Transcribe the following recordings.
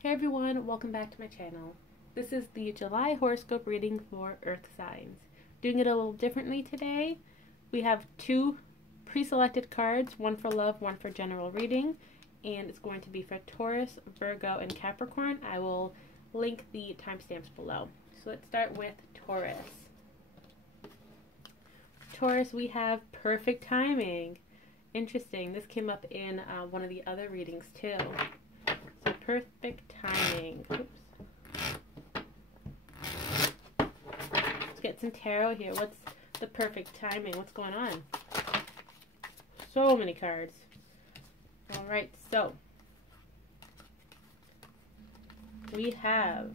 Hey everyone, welcome back to my channel. This is the July horoscope reading for Earth signs. Doing it a little differently today. We have two pre-selected cards, one for love, one for general reading, and it's going to be for Taurus, Virgo, and Capricorn. I will link the timestamps below. So let's start with Taurus. Taurus, we have perfect timing. Interesting. This came up in one of the other readings too. So perfect timing. Oops. Let's get some tarot here. What's the perfect timing? What's going on? So many cards. Alright, so we have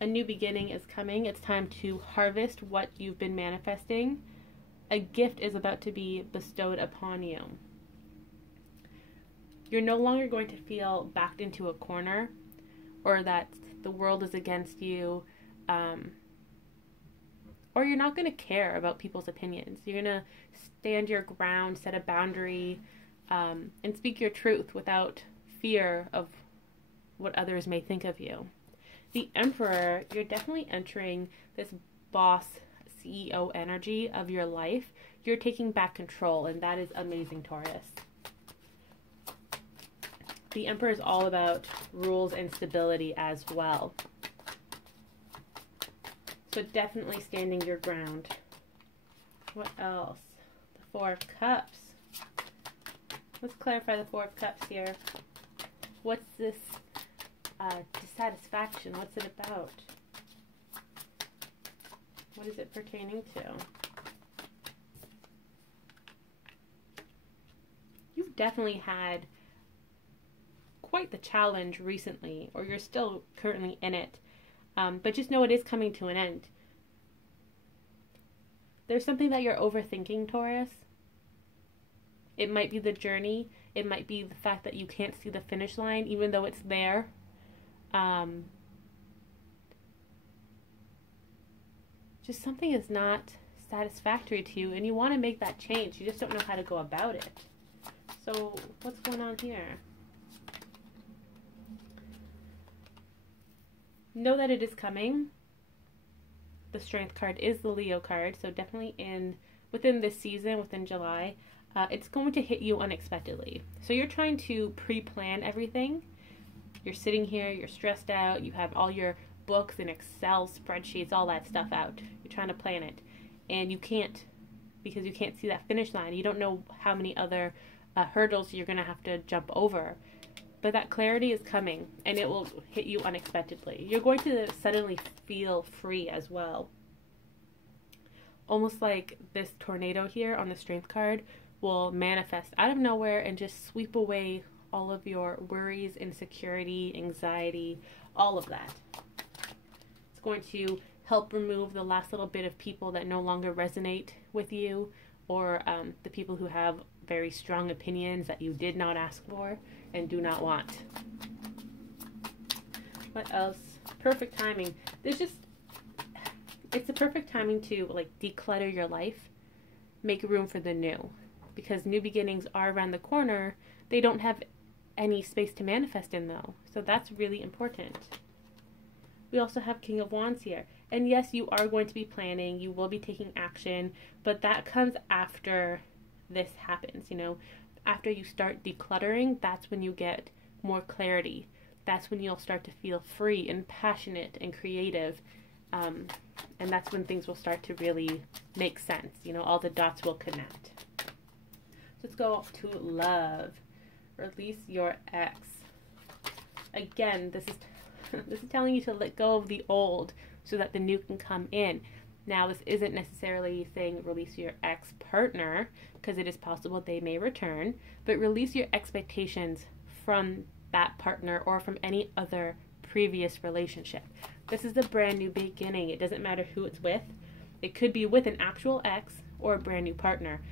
a new beginning is coming. It's time to harvest what you've been manifesting. A gift is about to be bestowed upon you. You're no longer going to feel backed into a corner or that the world is against you, or you're not going to care about people's opinions. You're going to stand your ground, set a boundary, and speak your truth without fear of what others may think of you. The Emperor, you're definitely entering this boss CEO energy of your life. You're taking back control, and that is amazing, Taurus. The Emperor is all about rules and stability as well. So definitely standing your ground. What else? The Four of Cups. Let's clarify the Four of Cups here. What's this dissatisfaction? What's it about? What is it pertaining to? You've definitely had quite the challenge recently, or you're still currently in it, but just know it is coming to an end. There's something that you're overthinking, Taurus. It might be the journey. It might be the fact that you can't see the finish line, even though it's there. Just something is not satisfactory to you, and you want to make that change. You just don't know how to go about it. So what's going on here? Know that it is coming. The Strength card is the Leo card, so definitely within this season, within July, it's going to hit you unexpectedly. So you're trying to pre-plan everything. You're sitting here, you're stressed out, you have all your books and Excel spreadsheets, all that stuff out. You're trying to plan it, and you can't, because you can't see that finish line. You don't know how many other hurdles you're going to have to jump over. But that clarity is coming, and it will hit you unexpectedly. You're going to suddenly feel free as well. Almost like this tornado here on the Strength card will manifest out of nowhere and just sweep away all of your worries, insecurity, anxiety, all of that. It's going to help remove the last little bit of people that no longer resonate with you, or the people who have very strong opinions that you did not ask for and do not want. What else? Perfect timing. It's the perfect timing to like declutter your life, make room for the new, because new beginnings are around the corner. They don't have any space to manifest in though, so that's really important. We also have King of Wands here, and yes, you are going to be planning, you will be taking action, but that comes after this happens. You know, after you start decluttering, that's when you get more clarity. That's when you'll start to feel free and passionate and creative, and that's when things will start to really make sense. You know, all the dots will connect. Let's go to love. Release your ex. Again, this is telling you to let go of the old so that the new can come in. Now, this isn't necessarily saying release your ex-partner, because it is possible they may return, but release your expectations from that partner or from any other previous relationship. This is a brand new beginning. It doesn't matter who it's with. It could be with an actual ex or a brand new partner.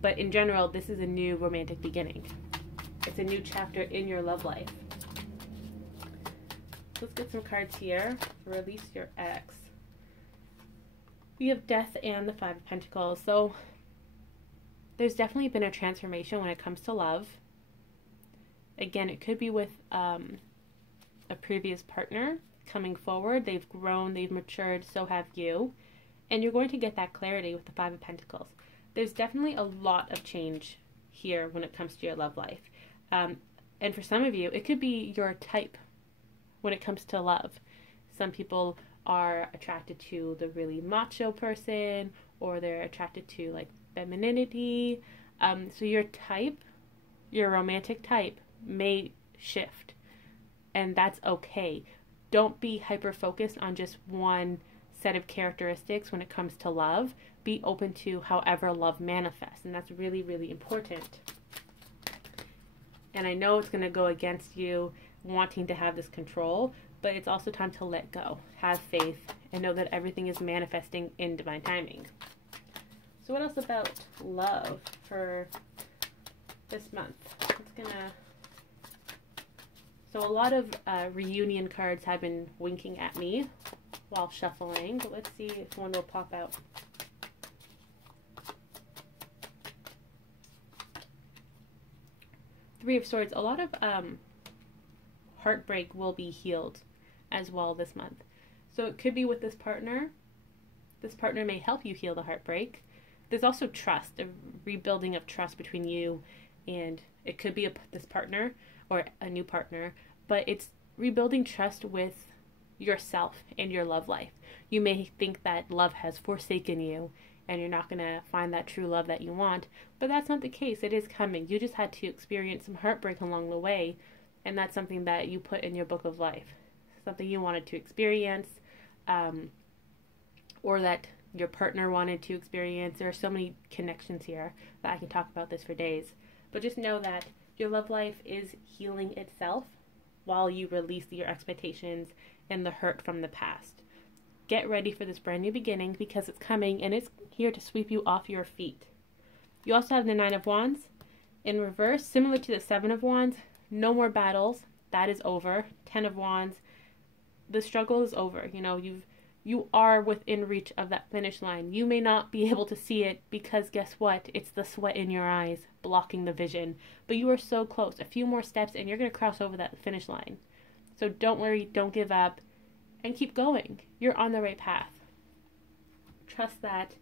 But in general, this is a new romantic beginning. It's a new chapter in your love life. Let's get some cards here. Release your ex. We have Death and the Five of Pentacles. So there's definitely been a transformation when it comes to love. Again, it could be with a previous partner coming forward. They've grown, they've matured, so have you. And you're going to get that clarity with the Five of Pentacles. There's definitely a lot of change here when it comes to your love life. And for some of you, it could be your type when it comes to love. Some people are attracted to the really macho person, or they're attracted to like femininity. So your type, your romantic type, may shift, and that's okay. Don't be hyper focused on just one set of characteristics when it comes to love. Be open to however love manifests, and that's really, really important. And I know it's going to go against you wanting to have this control, but it's also time to let go, have faith, and know that everything is manifesting in divine timing. So what else about love for this month? So a lot of reunion cards have been winking at me while shuffling, but let's see if one will pop out. Three of Swords. A lot of heartbreak will be healed as well this month. So it could be with this partner. This partner may help you heal the heartbreak. There's also trust, a rebuilding of trust between you, and it could be this partner or a new partner, but it's rebuilding trust with yourself and your love life. You may think that love has forsaken you and you're not going to find that true love that you want, but that's not the case. It is coming. You just had to experience some heartbreak along the way, and that's something that you put in your book of life. Something you wanted to experience, or that your partner wanted to experience. There are so many connections here that I can talk about this for days. But just know that your love life is healing itself while you release your expectations and the hurt from the past. Get ready for this brand new beginning, because it's coming and it's here to sweep you off your feet. You also have the Nine of Wands in reverse, similar to the Seven of Wands. No more battles. That is over. 10 of Wands. The struggle is over. You know, you are within reach of that finish line. You may not be able to see it because guess what? It's the sweat in your eyes blocking the vision. But you are so close. A few more steps and you're going to cross over that finish line. So don't worry, don't give up, and keep going. You're on the right path. Trust that,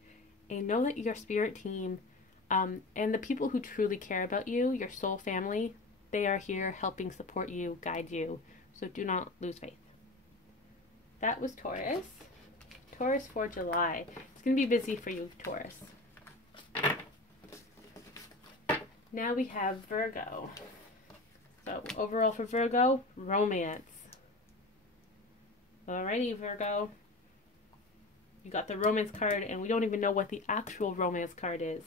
and know that your spirit team and the people who truly care about you, your soul family, they are here helping support you, guide you. So do not lose faith. That was Taurus. Taurus for July. It's going to be busy for you, Taurus. Now we have Virgo. So overall for Virgo, romance. Alrighty, Virgo. You got the romance card, and we don't even know what the actual romance card is.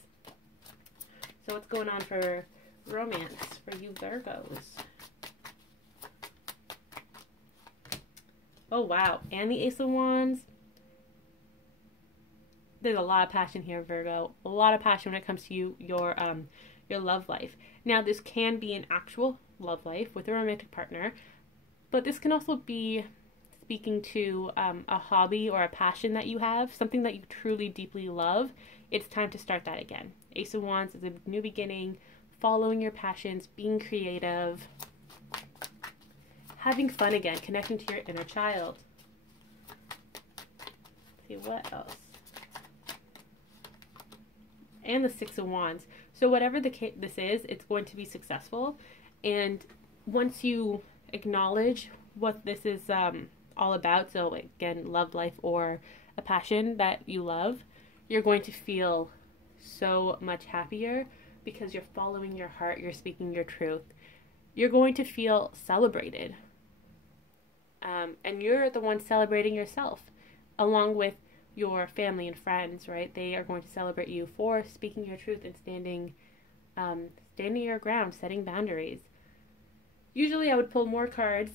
So what's going on for romance for you Virgos? Oh, wow. And the Ace of Wands. There's a lot of passion here, Virgo. A lot of passion when it comes to your love life. Now, this can be an actual love life with a romantic partner, but this can also be speaking to a hobby or a passion that you have, something that you truly, deeply love. It's time to start that again. Ace of Wands is a new beginning, following your passions, being creative, having fun again, connecting to your inner child. Let's see what else. And the Six of Wands. So whatever this is, it's going to be successful. And once you acknowledge what this is all about, so again, love life or a passion that you love, you're going to feel so much happier because you're following your heart, you're speaking your truth. You're going to feel celebrated. And you're the one celebrating yourself, along with your family and friends, right? They are going to celebrate you for speaking your truth and standing your ground, setting boundaries. Usually I would pull more cards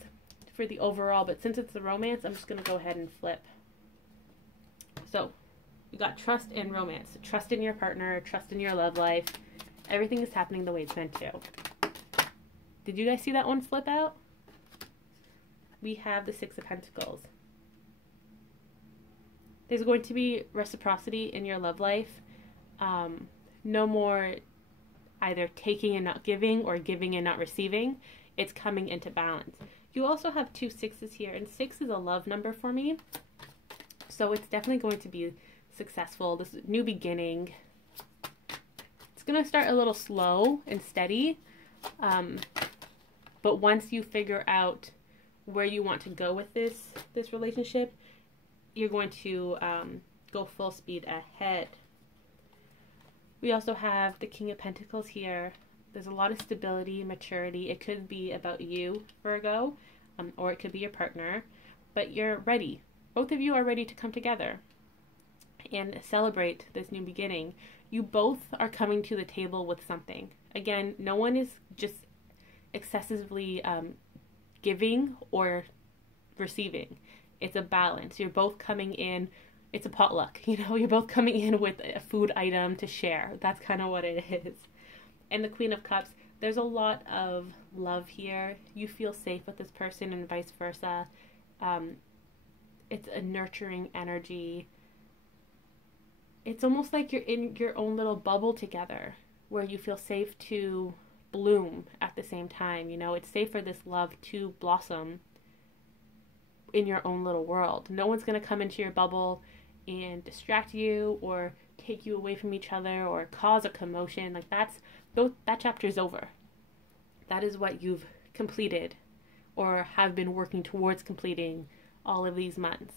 for the overall, but since it's the romance, I'm just going to go ahead and flip. So, we got trust and romance. Trust in your partner, trust in your love life. Everything is happening the way it's meant to. Did you guys see that one flip out? We have the Six of Pentacles. There's going to be reciprocity in your love life. No more either taking and not giving or giving and not receiving. it's coming into balance. You also have 2 6s here, and 6 is a love number for me. So it's definitely going to be successful. This new beginning. It's going to start a little slow and steady. But once you figure out where you want to go with this relationship, you're going to go full speed ahead. We also have the King of Pentacles here. There's a lot of stability, maturity. It could be about you, Virgo, or it could be your partner, but you're ready. Both of you are ready to come together and celebrate this new beginning. You both are coming to the table with something. Again, no one is just excessively giving or receiving. It's a balance. You're both coming in. It's a potluck, you know, you're both coming in with a food item to share. That's kind of what it is. And the Queen of Cups, there's a lot of love here. You feel safe with this person and vice versa. It's a nurturing energy. It's almost like you're in your own little bubble together where you feel safe to bloom at the same time. You know, it's safe for this love to blossom in your own little world. No one's going to come into your bubble and distract you or take you away from each other or cause a commotion. Like that chapter is over. That is what you've completed or have been working towards completing all of these months.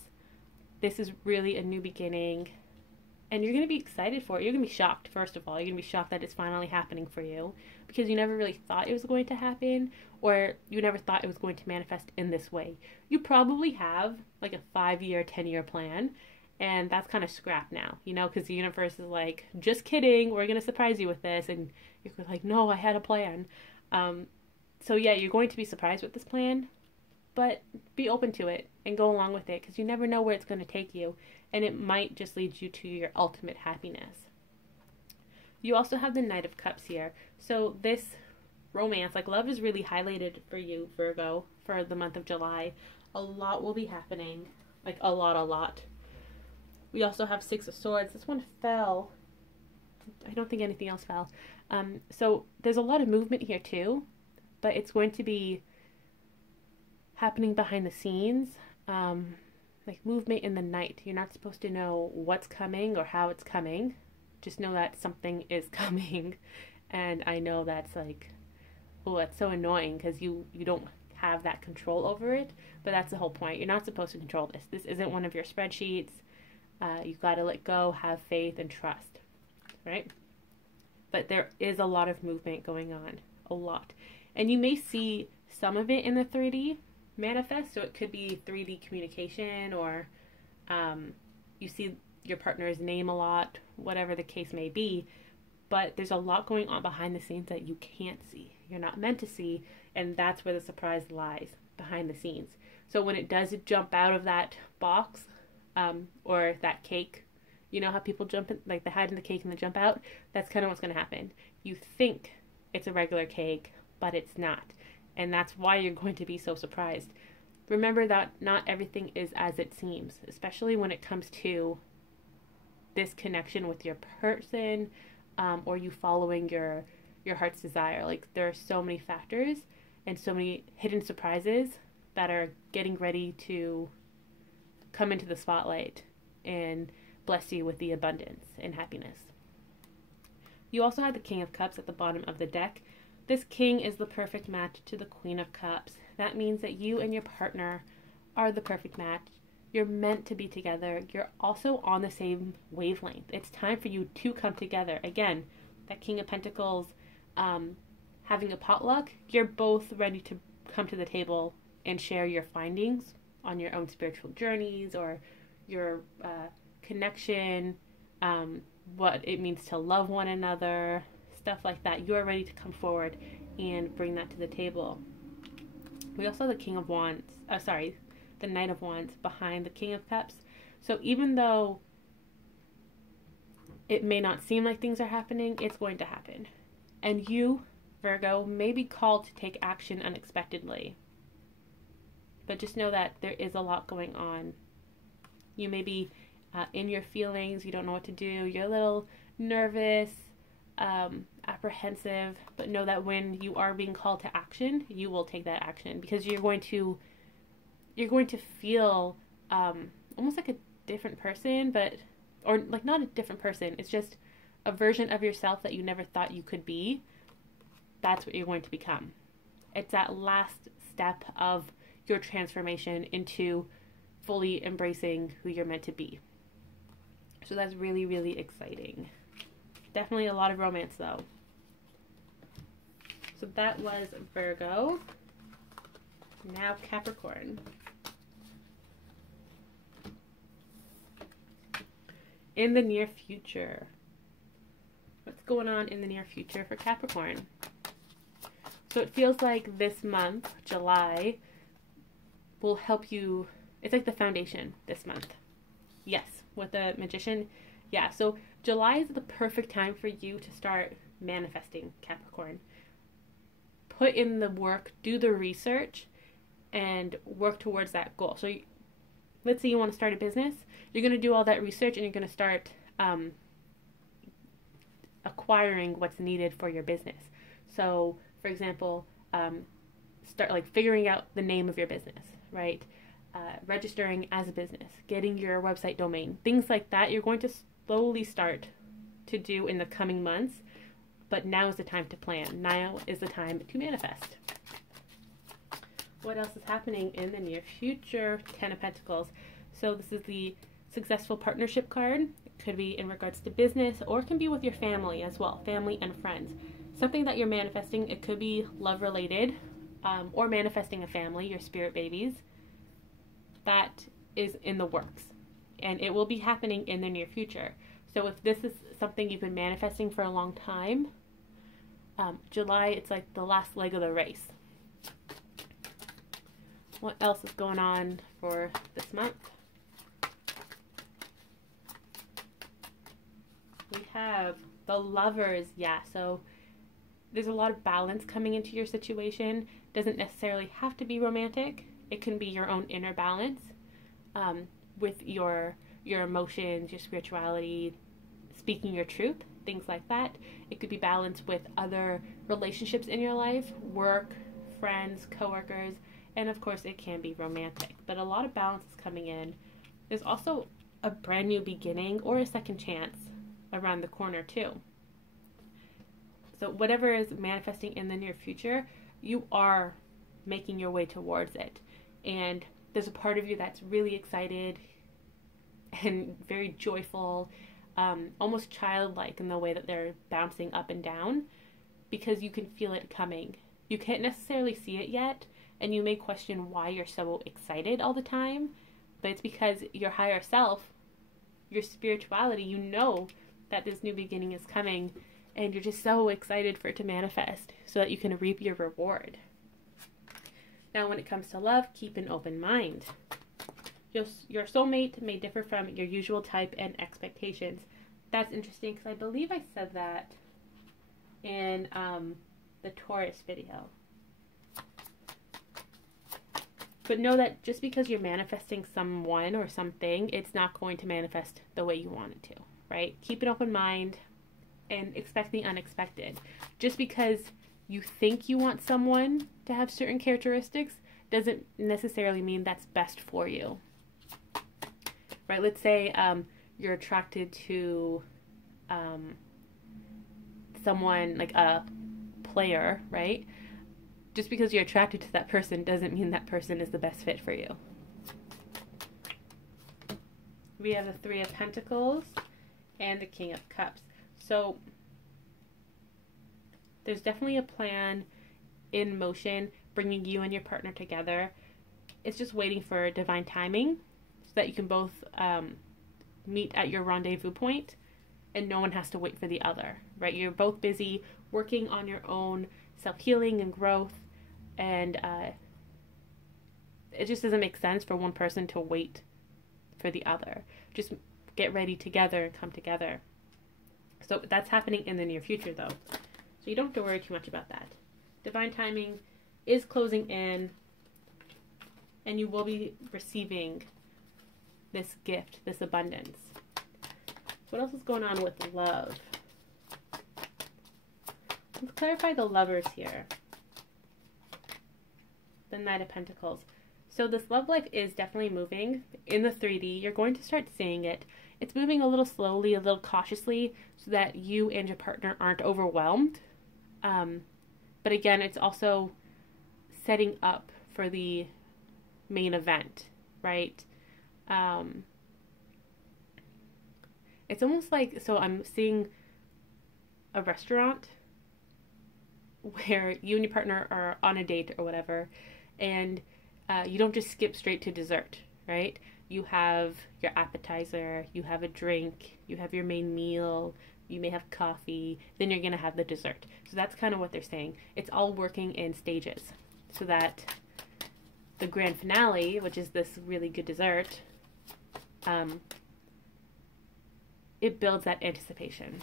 This is really a new beginning, and you're going to be excited for it. You're going to be shocked, first of all. You're going to be shocked that it's finally happening for you because you never really thought it was going to happen, or you never thought it was going to manifest in this way. You probably have like a 5-year, 10-year plan, and that's kind of scrapped now, you know, because the universe is like, just kidding, we're going to surprise you with this, and you're like, no, I had a plan. So yeah, you're going to be surprised with this plan, but be open to it and go along with it because you never know where it's going to take you, and it might just lead you to your ultimate happiness. You also have the Knight of Cups here. So this romance, like love is really highlighted for you, Virgo, for the month of July. A lot will be happening, like a lot. We also have 6 of Swords. This one fell. I don't think anything else fell. So there's a lot of movement here too, but it's going to be happening behind the scenes, like movement in the night. You're not supposed to know what's coming or how it's coming. Just know that something is coming. And I know that's like, oh, that's so annoying because you don't have that control over it. But that's the whole point. You're not supposed to control this. This isn't one of your spreadsheets. You've got to let go, have faith, and trust, right? But there is a lot of movement going on, a lot. And you may see some of it in the 3D manifest, so it could be 3D communication, or you see your partner's name a lot, whatever the case may be. But there's a lot going on behind the scenes that you can't see. You're not meant to see, and that's where the surprise lies, behind the scenes. So when it does jump out of that box, or that cake, you know how people jump in, like they hide in the cake and they jump out? That's kind of what's going to happen. You think it's a regular cake, but it's not. And that's why you're going to be so surprised. Remember that not everything is as it seems, especially when it comes to this connection with your person, or you following your heart's desire. Like there are so many factors and so many hidden surprises that are getting ready to come into the spotlight and bless you with the abundance and happiness. You also have the King of Cups at the bottom of the deck. This king is the perfect match to the Queen of Cups. That means that you and your partner are the perfect match. You're meant to be together. You're also on the same wavelength. It's time for you to come together. Again, that King of Pentacles, having a potluck, you're both ready to come to the table and share your findings on your own spiritual journeys, or your connection, what it means to love one another, stuff like that. You are ready to come forward and bring that to the table. We also have the King of Wands, the Knight of Wands behind the King of Cups. So even though it may not seem like things are happening, it's going to happen. And you, Virgo, may be called to take action unexpectedly. But just know that there is a lot going on. You may be in your feelings, you don't know what to do, you're a little nervous, apprehensive, but know that when you are being called to action, you will take that action, because you're going to feel almost like a different person, or like not a different person. It's just a version of yourself that you never thought you could be. That's what you're going to become. It's that last step of your transformation into fully embracing who you're meant to be. So that's really, really exciting. Definitely a lot of romance though. So that was Virgo. Now Capricorn. In the near future. What's going on in the near future for Capricorn? So it feels like this month, July, will help you. It's like the foundation this month. Yes, with the Magician. Yeah, so July is the perfect time for you to start manifesting, Capricorn. Put in the work, do the research, and work towards that goal. So let's say you want to start a business. You're going to do all that research and you're going to start acquiring what's needed for your business. So, for example, start like figuring out the name of your business, right? Registering as a business, getting your website domain, things like that. You're going to slowly start to do in the coming months, but now is the time to plan. Now is the time to manifest. What else is happening in the near future? 10 of Pentacles. So this is the successful partnership card. It could be in regards to business, or it can be with your family as well, family and friends. Something that you're manifesting. It could be love related, or manifesting a family, your spirit babies. That is in the works, and it will be happening in the near future. So if this is something you've been manifesting for a long time, July, it's like the last leg of the race. What else is going on for this month? We have the Lovers. Yeah, so there's a lot of balance coming into your situation. Doesn't necessarily have to be romantic. It can be your own inner balance with your emotions, your spirituality, speaking your truth, things like that. It could be balanced with other relationships in your life, work, friends, coworkers, and of course it can be romantic. But a lot of balance is coming in. There's also a brand new beginning or a second chance around the corner too. So whatever is manifesting in the near future, you are making your way towards it. And there's a part of you that's really excited and very joyful, almost childlike in the way that they're bouncing up and down, because you can feel it coming. You can't necessarily see it yet, and you may question why you're so excited all the time, but it's because your higher self, your spirituality, you know that this new beginning is coming, and you're just so excited for it to manifest so that you can reap your reward. Now, when it comes to love, keep an open mind. Your soulmate may differ from your usual type and expectations. That's interesting because I believe I said that in the Taurus video. But know that just because you're manifesting someone or something, it's not going to manifest the way you want it to, right? Keep an open mind and expect the unexpected. Just because you think you want someone to have certain characteristics doesn't necessarily mean that's best for you, right? Let's say you're attracted to someone like a player, right? Just because you're attracted to that person doesn't mean that person is the best fit for you. We have the Three of Pentacles and the King of Cups. So there's definitely a plan in motion bringing you and your partner together. It's just waiting for divine timing so that you can both meet at your rendezvous point, and no one has to wait for the other, right? You're both busy working on your own self-healing and growth, and it just doesn't make sense for one person to wait for the other. Just get ready together and come together. So that's happening in the near future though, so you don't have to worry too much about that. Divine timing is closing in, and you will be receiving this gift, this abundance. What else is going on with love? Let's clarify the Lovers here. The Knight of Pentacles. So this love life is definitely moving in the 3D. You're going to start seeing it. It's moving a little slowly, a little cautiously, so that you and your partner aren't overwhelmed. But again, it's also setting up for the main event, right? It's almost like, so I'm seeing a restaurant where you and your partner are on a date or whatever, and you don't just skip straight to dessert, right? You have your appetizer, you have a drink, you have your main meal, you may have coffee, then you're going to have the dessert. So that's kind of what they're saying. It's all working in stages so that the grand finale, which is this really good dessert, it builds that anticipation,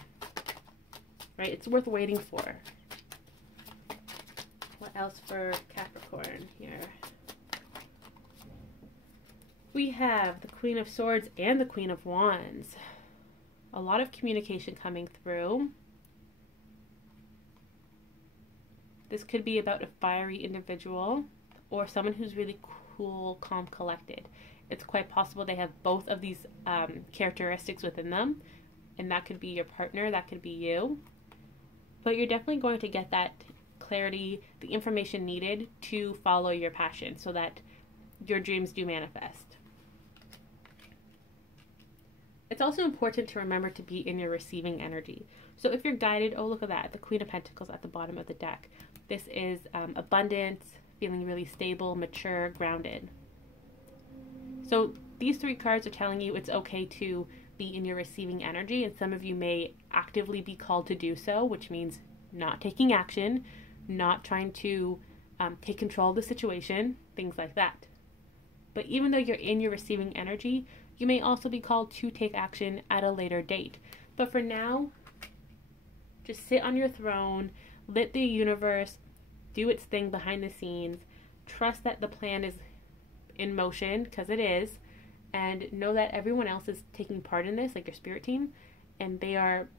right? It's worth waiting for. What else for Capricorn here? We have the Queen of Swords and the Queen of Wands. A lot of communication coming through. This could be about a fiery individual or someone who's really cool, calm, collected. It's quite possible they have both of these characteristics within them, and that could be your partner, that could be you. But you're definitely going to get that clarity, the information needed to follow your passion so that your dreams do manifest. It's also important to remember to be in your receiving energy. So if you're guided, oh, look at that, the Queen of Pentacles at the bottom of the deck. This is abundance, feeling really stable, mature, grounded. So these three cards are telling you it's okay to be in your receiving energy, and some of you may actively be called to do so, which means not taking action, not trying to take control of the situation, things like that. But even though you're in your receiving energy, you may also be called to take action at a later date. But for now, just sit on your throne, let the universe do its thing behind the scenes, trust that the plan is in motion, because it is, and know that everyone else is taking part in this, like your spirit team, and they're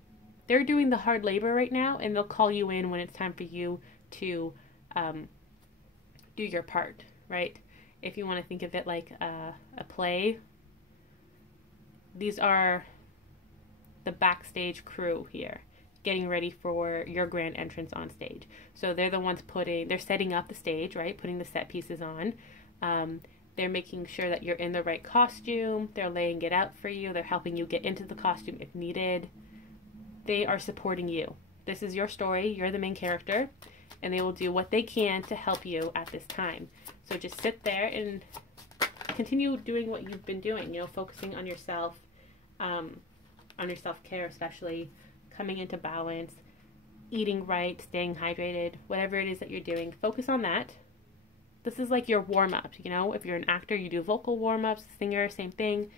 doing the hard labor right now, and they'll call you in when it's time for you to do your part, right? If you want to think of it like a play, these are the backstage crew here, getting ready for your grand entrance on stage. So they're the ones they're setting up the stage, right? Putting the set pieces on. They're making sure that you're in the right costume. They're laying it out for you. They're helping you get into the costume if needed. They are supporting you. This is your story. You're the main character, and they will do what they can to help you at this time. So just sit there and continue doing what you've been doing, focusing on yourself, on your self-care especially, coming into balance, eating right, staying hydrated, whatever it is that you're doing, focus on that. This is like your warm-up, if you're an actor, you do vocal warm-ups, singer, same thing,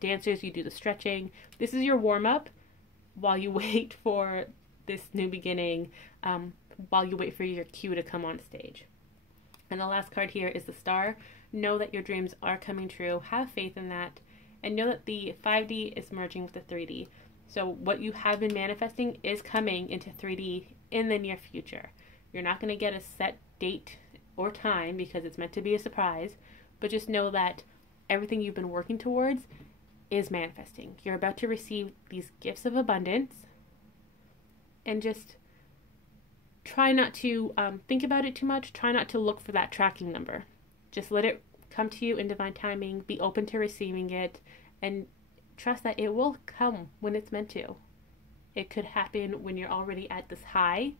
dancers, you do the stretching. This is your warm-up while you wait for this new beginning, while you wait for your cue to come on stage. And the last card here is the Star. Know that your dreams are coming true, have faith in that, and know that the 5D is merging with the 3D. So what you have been manifesting is coming into 3D in the near future. You're not going to get a set date or time because it's meant to be a surprise, but just know that everything you've been working towards is manifesting. You're about to receive these gifts of abundance, and just try not to think about it too much. Try not to look for that tracking number. Just let it come to you in divine timing. Be open to receiving it, and trust that it will come when it's meant to. It could happen when you're already at this high.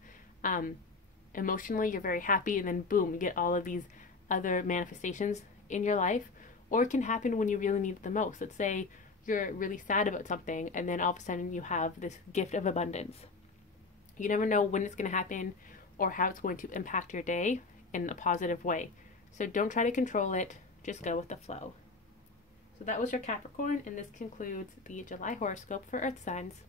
Emotionally, you're very happy, and then boom, you get all of these other manifestations in your life. Or it can happen when you really need it the most. Let's say you're really sad about something, and then all of a sudden you have this gift of abundance. You never know when it's going to happen or how it's going to impact your day in a positive way. So don't try to control it. Just go with the flow. So that was your Capricorn, and this concludes the July horoscope for Earth signs.